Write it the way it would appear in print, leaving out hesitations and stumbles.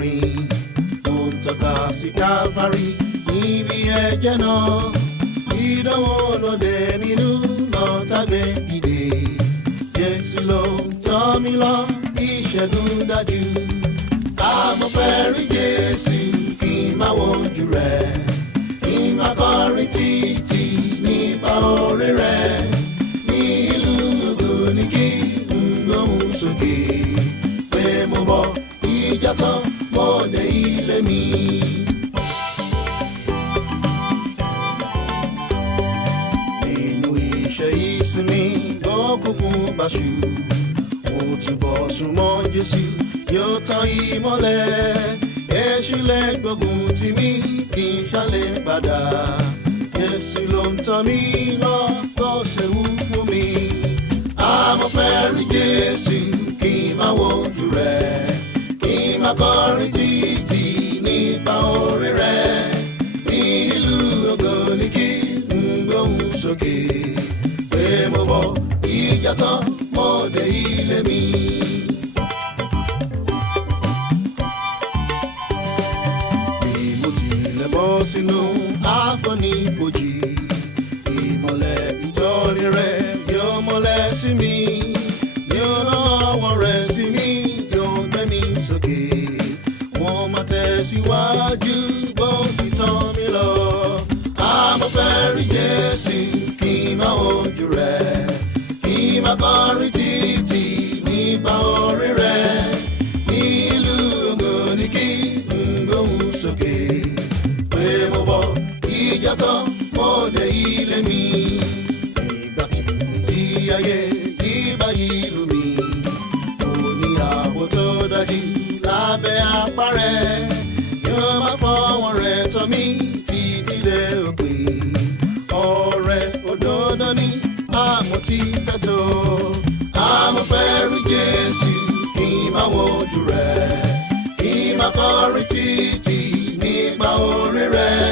kọrin mo ń tọ́ka sí Calvary níbi ẹ̀jẹ̀ náà ìdánwò lóde nínú lọ́tàgbé dìde Jésù ló ń tọ́ mi lọ ìṣẹ́gun dájú àmọ́ fẹ́ rí Jésù kí n má wojú rẹ̀ kí n má kọrin títí nípa oore rẹ̀ ní ìlú ògo ní kí n gbóhùn sókè pé mo bọ́ ìjà tán mo dé ilé mi. Nínú iṣẹ́ ìsinmi òkùnkùn báṣu mo túbọ̀ súnmọ́ Jésù yóò tàn ìmọ́lẹ̀ Èṣù lè gbógun tì mí kí n ṣálẹ̀ padà Jésù ló ń tọ́ mi lọ tó ṣeun fún mi àmọ́ fẹ́ rí Jésù kí n má wojú rẹ̀ kí n má kọrin títí nípa oore rẹ̀ ní ìlú ògo ní kí n gbóhùn sókè pé mo bọ́ ìjà tán mo dé ilé mi. Bọ́ sínú àfonífojì ìmọ́lẹ̀ ìtọ́ni rẹ̀ yóò mọ́lẹ̀ sí mi yóò rànwọ́ rẹ̀ sí mi yóò gbé mi sókè wọ́n máa tẹ̀síwájú bó ti tàn mí lọ àmọ́ fẹ́ rí Jésù kí n má wojú rẹ̀ kí n má kọrin títí nípa oore rẹ̀ ní ìlú ògo ní kí n gbóhùn sókè mo bọ́ ìjà tán mo dé ilé mi. Ìgbà tí ìjì ayé yíbá ìlú mi mo ní ààbò tó dájú lábẹ́ apá rẹ̀ yóò máa fọwọ́ rẹ̀ tọ́ mi títí dé òpin. Ọ̀rẹ́ òdodo ni àmọ́ tí fẹ́ tó àmọ́ fẹ́ rí Jésù kí n má wojú rẹ̀ kí n má kọrin títí nípa oore rẹ̀